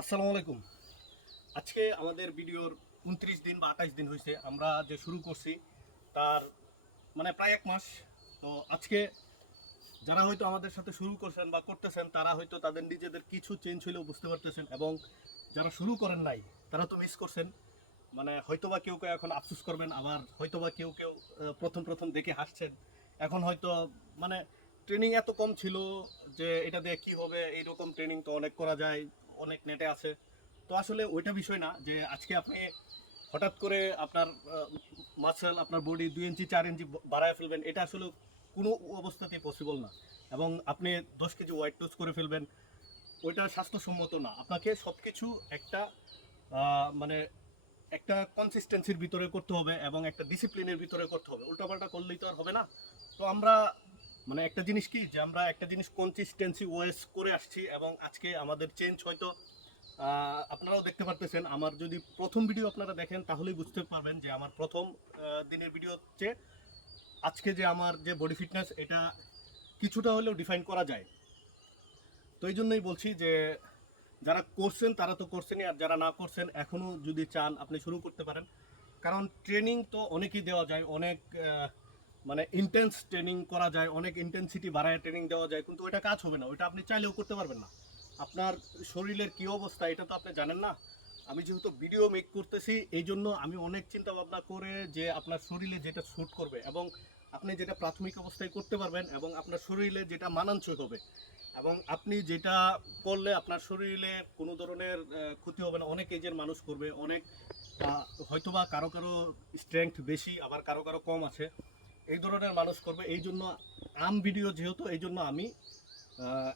আসসালামু আলাইকুম। আজকে আমাদের ভিডিওর ২৯ দিন বা ২৮ দিন হয়েছে আমরা যে শুরু করছি তার প্রায় ১ মাস। তো আজকে যারা হয়তো আমাদের সাথে শুরু করছেন বা করতেছেন তারা হয়তো তাদের নিজেদের কিছু চেঞ্জ হইলেও বুঝতে পারতেছেন, এবং যারা শুরু করেন নাই তারা তো মিস করছেন। হয়তোবা কেউ কেউ এখন আফসোস করবেন, আবার হয়তোবা কেউ কেউ প্রথম প্রথম দেখে হাসছেন। এখন হয়তো মানে ট্রেনিং এত কম ছিল যে এটা দিয়ে কি হবে, এইরকম ট্রেনিং তো অনেক করা যায়, অনেক নেটে আছে। তো আসলে ওইটা বিষয় না যে আজকে আপনি হঠাৎ করে আপনার মাসেল, আপনার বডি ২ ইঞ্চি ৪ ইঞ্চি বাড়ায় ফেলবেন, এটা আসলে কোনো অবস্থাতেই পসিবল না। এবং আপনি ১০ কেজি ওয়েট লুজ করে ফেলবেন, ওইটা স্বাস্থ্যসম্মত না। আপনাকে সব কিছু একটা মানে একটা কনসিস্টেন্সির ভিতরে করতে হবে এবং একটা ডিসিপ্লিনের ভিতরে করতে হবে। উল্টাপাল্টা করলেই তো আর হবে না। তো আমরা একটা জিনিস কি, যে আমরা একটা জিনিস কনসিস্টেন্সি ওয়েস করে আসছি, এবং আজকে আমাদের চেঞ্জ হয়তো আপনারাও দেখতে পারতেছেন। আমার যদি প্রথম ভিডিও আপনারা দেখেন তাহলেই বুঝতে পারবেন যে আমার প্রথম দিনের ভিডিও হচ্ছে আজকে যে আমার যে বডি ফিটনেস, এটা কিছুটা হলেও ডিফাইন করা যায়। তো এই জন্যই বলছি যে যারা করছেন তারা তো করছেনই, আর যারা না করছেন এখনও যদি চান আপনি শুরু করতে পারেন। কারণ ট্রেনিং তো অনেকই দেওয়া যায়, অনেক ইন্টেন্স ট্রেনিং করা যায়, অনেক ইন্টেন্সিটি বাড়ায় ট্রেনিং দেওয়া যায়, কিন্তু ওইটা কাজ হবে না, ওইটা আপনি চাইলেও করতে পারবেন না। আপনার শরীরের কী অবস্থা এটা তো আপনি জানেন না। আমি যেহেতু ভিডিও মেক করতেছি এই জন্য আমি অনেক চিন্তা ভাবনা করে যে আপনার শরীরে যেটা শ্যুট করবে এবং আপনি যেটা প্রাথমিক অবস্থায় করতে পারবেন এবং আপনার শরীরে যেটা মানানসই হবে, এবং আপনি যেটা করলে আপনার শরীরে কোনো ধরনের ক্ষতি হবে না। অনেক এজের মানুষ করবে, অনেক হয়তোবা কারো কারো স্ট্রেংথ বেশি, আবার কারো কারো কম আছে, এই ধরনের মানুষ করবে। এই জন্য ভিডিও যেহেতু, এই জন্য আমি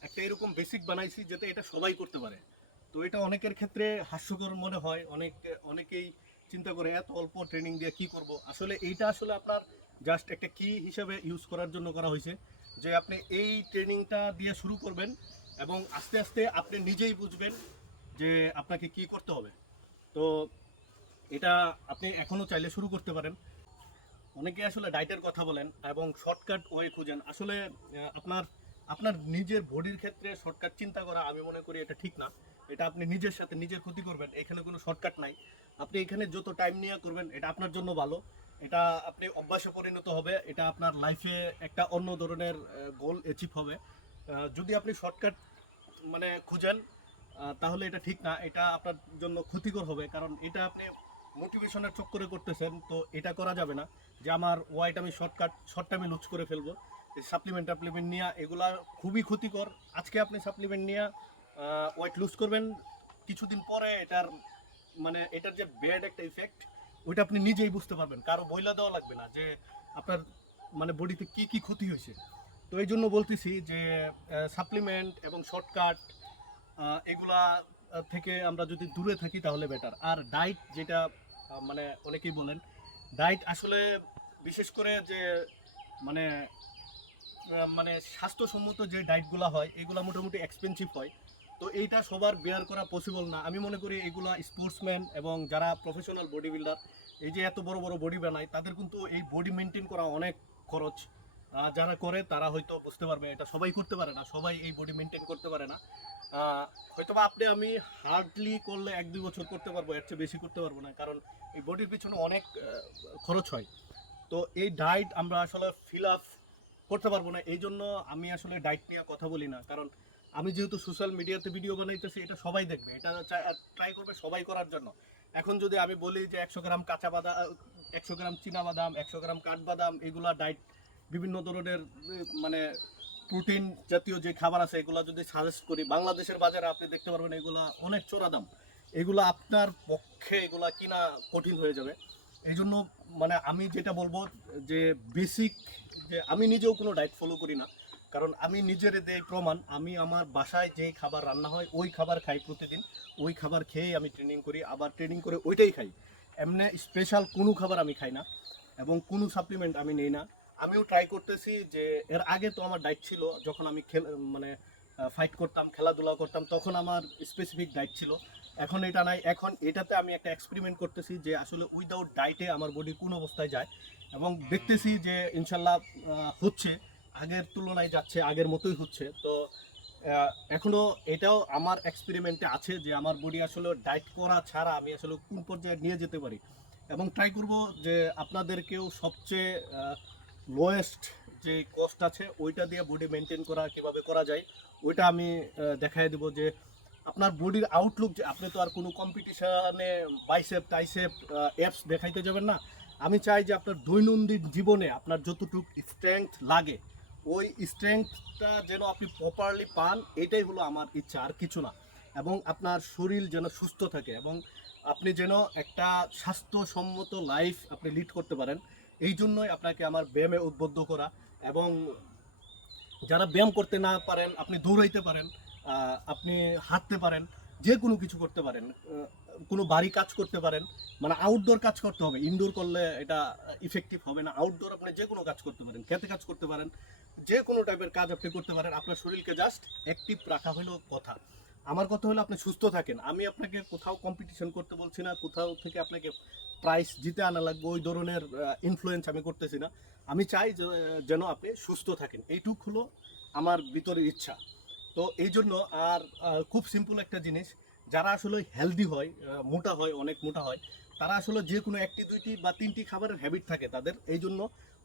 একটা এরকম বেসিক বানাইছি যাতে এটা সবাই করতে পারে। তো এটা অনেকের ক্ষেত্রে হাস্যকর মনে হয়, অনেকেই চিন্তা করে এত অল্প ট্রেনিং দিয়ে কি করব। আসলে এইটা আসলে আপনার জাস্ট একটা কি হিসাবে ইউজ করার জন্য করা হয়েছে, যে আপনি এই ট্রেনিংটা দিয়ে শুরু করবেন এবং আস্তে আস্তে আপনি নিজেই বুঝবেন যে আপনাকে কি করতে হবে। তো এটা আপনি এখনও চাইলে শুরু করতে পারেন। অনেকে আসলে ডায়েটের কথা বলেন এবং শর্টকাট ওয়ে খুঁজেন। আসলে আপনার আপনার নিজের বডির ক্ষেত্রে শর্টকাট চিন্তা করা, আমি মনে করি এটা ঠিক না। এটা আপনি নিজের সাথে নিজের ক্ষতি করবেন, এখানে কোনো শর্টকাট নাই। আপনি এখানে যত টাইম নিয়ে করবেন এটা আপনার জন্য ভালো। এটা আপনি অভ্যাসে পরিণত হবে, এটা আপনার লাইফে একটা অন্য ধরনের গোল অ্যাচিভ হবে। যদি আপনি শর্টকাট খুঁজেন তাহলে এটা ঠিক না, এটা আপনার জন্য ক্ষতিকর হবে। কারণ এটা আপনি মোটিভেশনের চক্করে করতেছেন, তো এটা করা যাবে না। যে আমার ওয়াইট আমি শর্ট টাইমে লুজ করে ফেলবো, সাপ্লিমেন্ট নিয়ে এগুলা খুবই ক্ষতিকর। আজকে আপনি সাপ্লিমেন্ট নিয়ে ওয়েট লুজ করবেন, কিছুদিন পরে এটার যে ব্যাড একটা ইফেক্ট, ওইটা আপনি নিজেই বুঝতে পারবেন, কারো বইলা দেওয়া লাগবে না যে আপনার বডিতে কি কি ক্ষতি হয়েছে। তো এই জন্য বলতেছি যে সাপ্লিমেন্ট এবং শর্টকাট এগুলা থেকে আমরা যদি দূরে থাকি তাহলে বেটার। আর ডায়েট যেটা অনেকেই বলেন, ডায়েট আসলে বিশেষ করে যে মানে স্বাস্থ্যসম্মত যে ডায়েটগুলো হয় এগুলো মোটামুটি এক্সপেন্সিভ হয়। তো এইটা সবার বেয়ার করা পসিবল না। আমি মনে করি এগুলো স্পোর্টসম্যান এবং যারা প্রফেশনাল বডি বিল্ডার, এই যে এত বড় বড় বডি বানায়, তাদের কিন্তু এই বডি মেনটেন করা অনেক খরচ। যারা করে তারা হয়তো বুঝতে পারবে, এটা সবাই করতে পারে না, সবাই এই বডি মেনটেন করতে পারে না। হয়তোবা আপনি আমি হার্ডলি করলে ১-২ বছর করতে পারবো, এর চেয়ে বেশি করতে পারবো না, কারণ এই বডির পিছনে অনেক খরচ হয়। তো এই ডায়েট আমরা আসলে ফিল আপ করতে পারবো না, এই জন্য আমি আসলে ডায়েট নিয়ে কথা বলি না। কারণ আমি যেহেতু সোশ্যাল মিডিয়াতে ভিডিও বানাইতেছি, এটা সবাই দেখবে, এটা ট্রাই করবে সবাই করার জন্য। এখন যদি আমি বলি যে ১০০ গ্রাম কাঁচা বাদাম, ১০০ গ্রাম চীনা বাদাম, ১০০ গ্রাম কাঠবাদাম, এগুলা ডায়েট বিভিন্ন ধরনের প্রোটিন জাতীয় যে খাবার আছে এগুলো যদি সাজেস্ট করি, বাংলাদেশের বাজারে আপনি দেখতে পারবেন এগুলা অনেক চড়া দাম। এগুলো আপনার পক্ষে এগুলা কিনা কঠিন হয়ে যাবে। এই জন্য আমি যেটা বলবো যে বেসিক, যে আমি নিজেও কোনো ডায়েট ফলো করি না, কারণ আমি নিজের দেই প্রমাণ। আমি আমার বাসায় যেই খাবার রান্না হয় ওই খাবার খাই প্রতিদিন, ওই খাবার খেয়েই আমি ট্রেনিং করি, আবার ট্রেনিং করে ওইটাই খাই। এমনি স্পেশাল কোনো খাবার আমি খাই না এবং কোনো সাপ্লিমেন্ট আমি নেই না। আমিও ট্রাই করতেছি যে এর আগে তো আমার ডায়েট ছিল, যখন আমি ফাইট করতাম, খেলাধুলা করতাম, তখন আমার স্পেসিফিক ডায়েট ছিল। এখন এটা নাই, এখন এটাতে আমি একটা এক্সপেরিমেন্ট করতেছি যে আসলে উইদাউট ডায়েটে আমার বডি কোন অবস্থায় যায়, এবং দেখতেছি যে ইনশাল্লাহ হচ্ছে, আগের তুলনায় যাচ্ছে, আগের মতোই হচ্ছে। তো এখনো এটাও আমার এক্সপেরিমেন্টে আছে যে আমার বডি আসলে ডায়েট করা ছাড়া আমি আসলে কোন পর্যায়ে নিয়ে যেতে পারি, এবং ট্রাই করব যে আপনাদেরকেও সবচেয়ে লোয়েস্ট যে কস্ট আছে ওইটা দিয়ে বডি মেনটেন করা কিভাবে করা যায় ওইটা আমি দেখাই দেবো। যে আপনার বডির আউটলুক, যে আপনি তো আর কোনো কম্পিটিশনে বাইসেপ টাইসেপ অ্যাপস দেখাইতে যাবেন না। আমি চাই যে আপনার দৈনন্দিন জীবনে আপনার যতটুকু স্ট্রেংথ লাগে ওই স্ট্রেংথটা যেন আপনি প্রপারলি পান, এটাই হলো আমার ইচ্ছা, আর কিছু না। এবং আপনার শরীর যেন সুস্থ থাকে এবং আপনি যেন একটা স্বাস্থ্যসম্মত লাইফ আপনি লিড করতে পারেন, এই জন্যই আপনাকে আমার ব্যায়ামে উদ্বুদ্ধ করা। এবং যারা ব্যায়াম করতে না পারেন, আপনি দৌড়াইতে পারেন, আপনি হাঁটতে পারেন, যে কোনো কিছু করতে পারেন, কোনো বাড়ি কাজ করতে পারেন। মানে আউটডোর কাজ করতে হবে, ইনডোর করলে এটা ইফেক্টিভ হবে না। আউটডোর আপনি যে কোনো কাজ করতে পারেন, খেতে কাজ করতে পারেন, যে কোনো টাইপের কাজ আপনি করতে পারেন। আপনার শরীরকে জাস্ট অ্যাক্টিভ রাখা হলো কথা। আমার কথা হলো আপনি সুস্থ থাকেন। আমি আপনাকে কোথাও কম্পিটিশন করতে বলছি না, কোথাও থেকে আপনাকে প্রাইজ জিতে আনা লাগবে ওই ধরনের ইনফ্লুয়েন্স আমি করতেছি না। আমি চাই যেন আপনি সুস্থ থাকেন, এইটুক হলো আমার ভিতরের ইচ্ছা। তো এই জন্য আর খুব সিম্পল একটা জিনিস, যারা আসলে হেলদি হয়, মোটা হয়, অনেক মোটা হয়, তারা আসলে যে কোনো একটি দুইটি বা তিনটি খাবারের হ্যাবিট থাকে তাদের, এই জন্য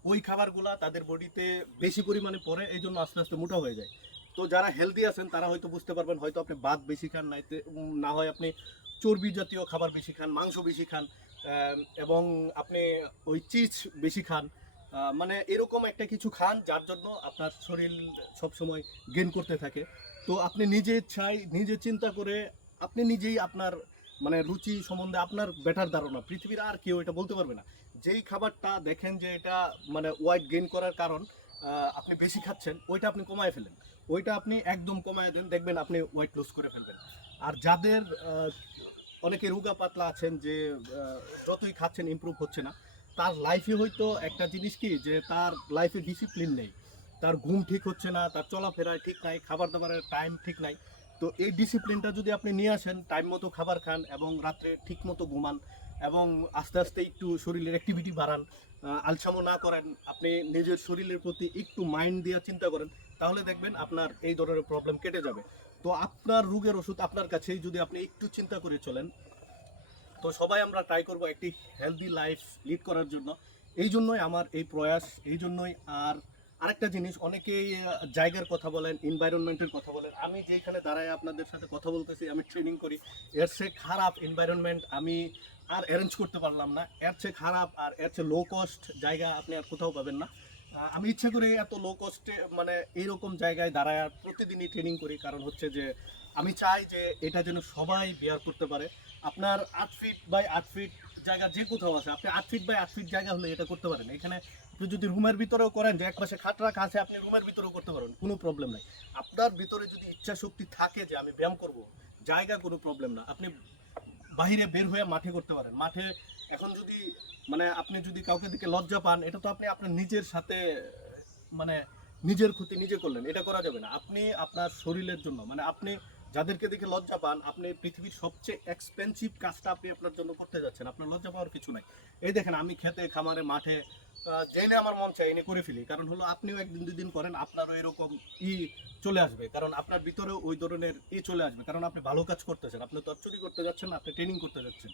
ওই খাবারগুলা তাদের বডিতে বেশি পরিমাণে পড়ে, এই জন্য আস্তে আস্তে মোটা হয়ে যায়। তো যারা হেলদি আছেন তারা হয়তো বুঝতে পারবেন, হয়তো আপনি ভাত বেশি খান, না হয় আপনি চর্বি জাতীয় খাবার বেশি খান, মাংস বেশি খান, এবং আপনি ওই চিজ বেশি খান, মানে এরকম একটা কিছু খান যার জন্য আপনার শরীর সবসময় গেইন করতে থাকে। তো আপনি নিজে চাই, নিজে চিন্তা করে আপনি নিজেই আপনার মানে রুচি সম্বন্ধে আপনার বেটার ধারণা, পৃথিবীর আর কেউ এটা বলতে পারবে না। যেই খাবারটা দেখেন যে এটা মানে ওয়েট গেইন করার কারণ, আপনি বেশি খাচ্ছেন, ওইটা আপনি কমায় ফেলেন, ওইটা আপনি একদম কমায় দেন, দেখবেন আপনি ওয়েট লস করে ফেলবেন। আর যাদের অনেকে রোগা পাতলা আছেন, যে যতই খাচ্ছেন ইমপ্রুভ হচ্ছে না, তার লাইফে হয়তো একটা জিনিস কি, যে তার লাইফে ডিসিপ্লিন নেই, তার ঘুম ঠিক হচ্ছে না, তার চলাফেরা ঠিক নাই, খাবার দাবারের টাইম ঠিক নাই। তো এই ডিসিপ্লিনটা যদি আপনি নিয়ে আসেন, টাইম মতো খাবার খান এবং রাত্রে ঠিক মতো ঘুমান, এবং আস্তে আস্তে একটু শরীরের অ্যাক্টিভিটি বাড়ান, আলসামো না করেন, আপনি নিজের শরীরের প্রতি একটু মাইন্ড দিয়ে চিন্তা করেন, তাহলে দেখবেন আপনার এই ধরনের প্রবলেম কেটে যাবে। তো আপনার রোগের ওষুধ আপনার কাছেই, যদি আপনি একটু চিন্তা করে চলেন। তো সবাই আমরা ট্রাই করব একটি হেলদি লাইফ লিড করার জন্য, এই জন্যই আমার এই প্রয়াস, এই জন্যই। আর আরেকটা জিনিস, অনেকেই জায়গার কথা বলেন, এনভায়রনমেন্টের কথা বলেন। আমি যেখানে দাঁড়ায় আপনাদের সাথে কথা বলতেছি, আমি ট্রেনিং করি, এর চেয়ে খারাপ এনভায়রনমেন্ট আমি আর অ্যারেঞ্জ করতে পারলাম না। এর চেয়ে খারাপ আর এর চেয়ে লো কস্ট জায়গা আপনি আর কোথাও পাবেন না। আমি ইচ্ছা করে এত লো কস্টে মানে এইরকম জায়গায় দাঁড়ায় আর প্রতিদিনই ট্রেনিং করি, কারণ হচ্ছে যে আমি চাই যে এটা যেন সবাই বেয়ার করতে পারে। আপনার 8 ফিট বাই 8 ফিট জায়গা যে কোথাও আছে, আপনি 8 ফিট বাই 8 ফিট জায়গা হলে এটা করতে পারেন। এখানে আপনি যদি রুমের ভিতরেও করেন, যে একপাশে খাট রাখা আছে, আপনি রুমের ভিতরেও করতে পারেন, কোনো প্রবলেম নাই। আপনার ভিতরে যদি ইচ্ছা শক্তি থাকে যে আমি ব্যায়াম করব, জায়গা কোনো প্রবলেম না, আপনি বাইরে বের হয়ে মাঠে করতে পারেন। মাঠে এখন যদি মানে আপনি যদি কাউকে দিকে লজ্জা পান, এটা তো আপনি আপনার নিজের সাথে মানে নিজের ক্ষতি নিজে করলেন, এটা করা যাবে না। আপনি আপনার শরীরের জন্য মানে আপনি যাদেরকে দেখে লজ্জা পান, আপনি পৃথিবীর সবচেয়ে এক্সপেন্সিভ কাজটা আপনি আপনার জন্য করতে যাচ্ছেন, আপনার লজ্জা পাওয়ার কিছু নাই। এই দেখেন, আমি খেতে খামারে মাঠে জেনে আমার মন চাই এনে করে ফেলি, কারণ হলো আপনিও একদিন দুদিন করেন, আপনারও এরকম ই চলে আসবে, কারণ আপনার ভিতরেও ওই ধরনের চলে আসবে, কারণ আপনি ভালো কাজ করতেছেন, আপনি তো আর চুরি করতে যাচ্ছেন না, আপনি ট্রেনিং করতে যাচ্ছেন।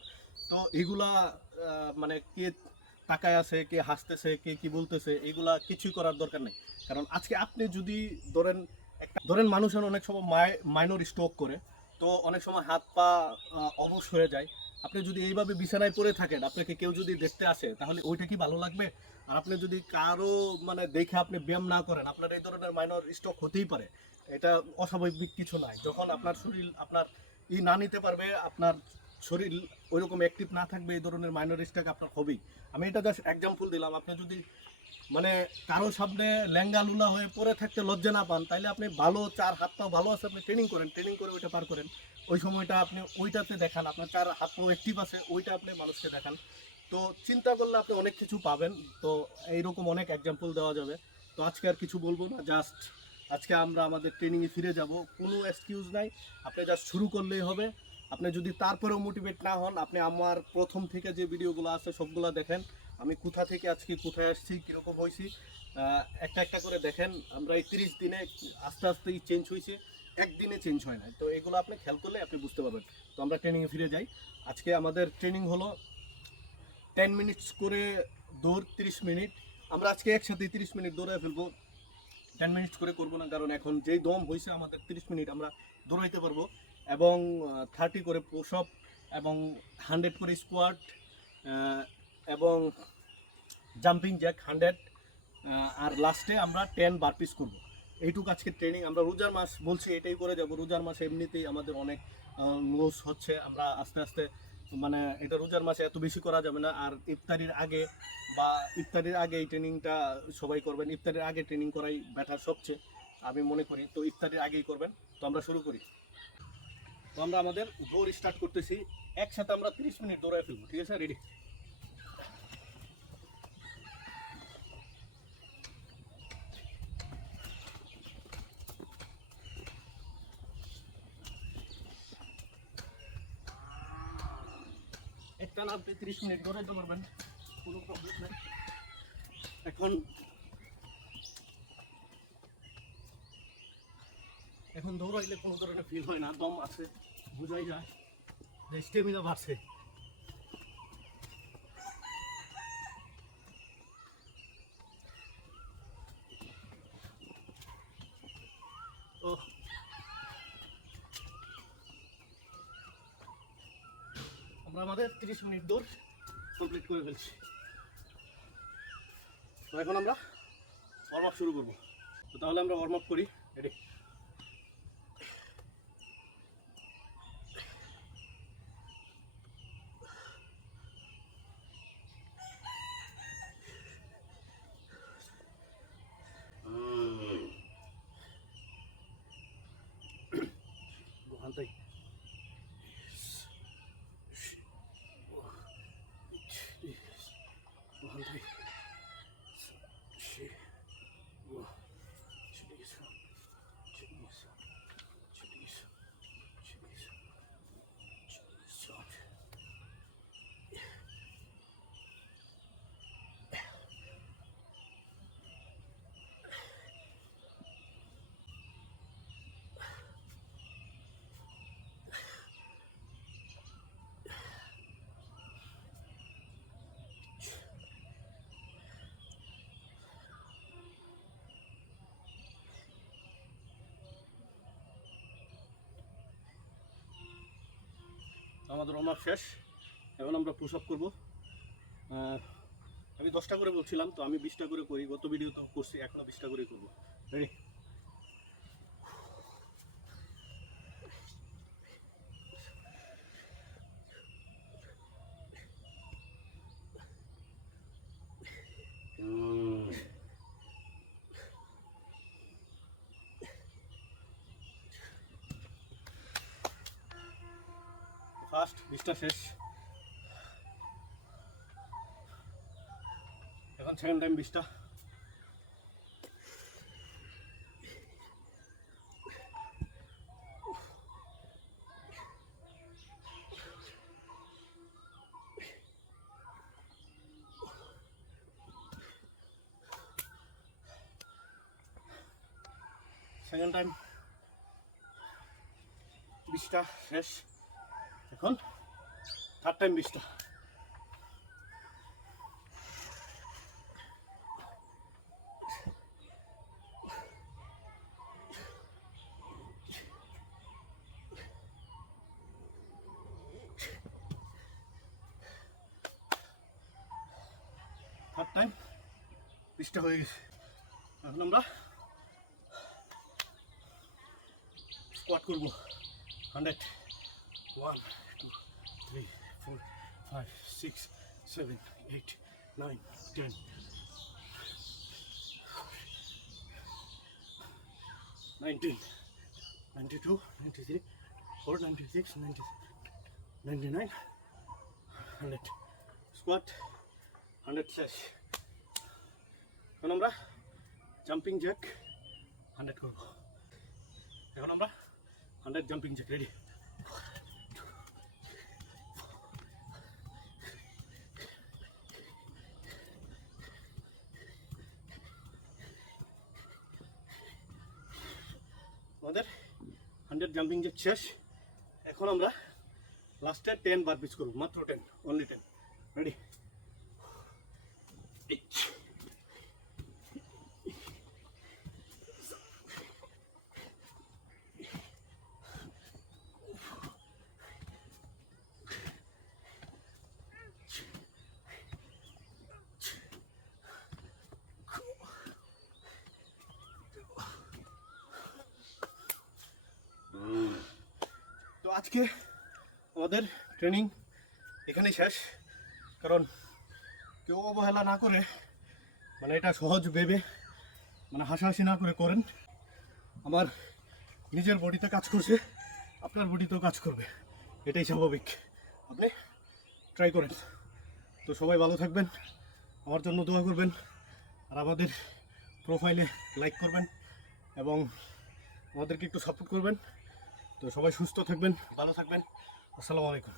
তো এগুলা মানে কে তাকায় আছে, কে হাসতেছে, কে কি বলতেছে, এগুলা কিছুই করার দরকার নেই। কারণ আজকে আপনি যদি ধরেন ধরেন মানুষের অনেক সময় মাইনর স্ট্রোক করে, তো অনেক সময় হাত পা অবশ হয়ে যায়। আপনি যদি এইভাবে বিছানায় পড়ে থাকেন, আপনাকে কেউ যদি দেখতে আসে, তাহলে ওইটা কি ভালো লাগবে? আর আপনি যদি কারো মানে দেখে আপনি ব্যায়াম না করেন, আপনার এই ধরনের মাইনর স্ট্রোক হতেই পারে। এটা অস্বাভাবিক কিছু নয়। যখন আপনার শরীর আপনার না নিতে পারবে, আপনার শরীর ওইরকম অ্যাক্টিভ না থাকবে, এই ধরনের মাইনর স্ট্রোক আপনার হবেই। আমি এটা জাস্ট এক্সাম্পল দিলাম। আপনি যদি মানে কারো সামনে ল্যাঙ্গা লুলা হয়ে পড়ে থাকতে লজ্জা না পান, তাইলে আপনি ভালো চার হাত পা ভালো আছে, আপনি ট্রেনিং করেন, ট্রেনিং করে ওইটা পার করেন, ওই সময়টা আপনি ওইটাতে দেখান, আপনার চার হাত পা অ্যাক্টিভ আছে, ওইটা আপনি মানুষকে দেখান। তো চিন্তা করলে আপনি অনেক কিছু পাবেন। তো এইরকম অনেক এক্সাম্পল দেওয়া যাবে। তো আজকে আর কিছু বলবো না, জাস্ট আজকে আমরা আমাদের ট্রেনিংয়ে ফিরে যাব, কোনো এক্সকিউজ নাই, আপনি জাস্ট শুরু করলেই হবে। আপনি যদি তারপরেও মোটিভেট না হন, আপনি আমার প্রথম থেকে যে ভিডিওগুলো আছে সবগুলো দেখেন, আমি কোথা থেকে আজকে কোথায় আসছি, কীরকম হয়েছি, একটা একটা করে দেখেন। আমরা এই 30 দিনে আস্তে আস্তেই চেঞ্জ হয়েছি। একদিনে চেঞ্জ হয় না। তো এগুলো আপনি খেয়াল করলে আপনি বুঝতে পারবেন। তো আমরা ট্রেনিংয়ে ফিরে যাই। আজকে আমাদের ট্রেনিং হলো 10 মিনিটস করে দৌড়, 30 মিনিট। আমরা আজকে একসাথে 30 মিনিট দৌড়ায় ফেলবো। 10 মিনিটস করে করবো না, কারণ এখন যেই দম হয়েছে আমাদের 30 মিনিট আমরা দৌড়াইতে পারবো। এবং 30 করে পুশ আপ এবং 100 করে স্কোয়াট এবং জাম্পিং জ্যাক 100, আর লাস্টে আমরা 10 বারপিস করব। এইটুকু আজকে ট্রেনিং। আমরা রোজার মাস বলছি এটাই করে যাব। রোজার মাসে এমনিতেই আমাদের অনেক লস হচ্ছে। আমরা আস্তে আস্তে মানে এটা রোজার মাসে এত বেশি করা যাবে না। আর ইফতারির আগে বা ইফতারির আগে এই ট্রেনিংটা সবাই করবেন। ইফতারির আগে ট্রেনিং করাই বেটার সবচেয়ে, আমি মনে করি। তো ইফতারির আগেই করবেন। তো আমরা শুরু করি। তো আমরা আমাদের দৌড় স্টার্ট করতেছি। একসাথে আমরা 30 মিনিট দৌড়ায় ফেলবো, ঠিক আছে? রেডি? একটা না, আপনি 30 মিনিট দৌড়াইতে পারবেন, কোনো প্রবলেম নেই। এখন এখন দৌড়াইলে কোনো ধরনের ফিল হয় না, দম আছে, বোঝাই যায় যে স্টেমিনা বাড়ছে। তো আমরা আমাদের 30 মিনিট দৌড় কমপ্লিট করে ফেলছি। তো এখন আমরা ওয়ার্ম আপ শুরু করবো। তো তাহলে আমরা ওয়ার্ম আপ করি। রেডি? হান্তাই হান্তাই আমাদের ওয়ার্ম আপ শেষ। এখন আমরা পুশ আপ করবো। আমি 10টা করে বলছিলাম, তো আমি 20টা করে করি। গত ভিডিও তো করছি, এখনও 20টা করে করবো। রেডি? ফার্স্ট 20টা শেষ। এখন সেকেন্ড টাইম 20টা। সেকেন্ড টাইম 20টা শেষ। এখন থার্ড টাইম 20টা। থার্ড টাইম 20টা হয়ে গেছে। এখন আমরা স্কোয়াট করবো 100। 1 2 3 4 5 6 7 8 9 10 19 92 93 4 96 99 100 স্কোয়াট 100 শেষ। এখন আমরা জাম্পিং জ্যাক 100 করবো। এখন আমরা 100 জাম্পিং জ্যাক। রেডি? আমাদের আমাদের জাম্পিং জ্যাক শেষ। এখন আমরা লাস্টে 10 বারপিস করব, মাত্র 10, অনলি 10। রেডি? তো আজকে আমাদের ট্রেনিং এখানেই শেষ। কারণ কেউ অবহেলা না করে, মানে এটা সহজ ভেবে, মানে হাসাহাসি না করে করেন। আমার নিজের বডিতে কাজ করছে, আপনার বডিতেও কাজ করবে, এটাই স্বাভাবিক। আপনি ট্রাই করেন। তো সবাই ভালো থাকবেন, আমার জন্য দোয়া করবেন, আর আমাদের প্রোফাইলে লাইক করবেন এবং আমাদেরকে একটু সাপোর্ট করবেন। তো সবাই সুস্থ থাকবেন, ভালো থাকবেন। আসসালামু আলাইকুম।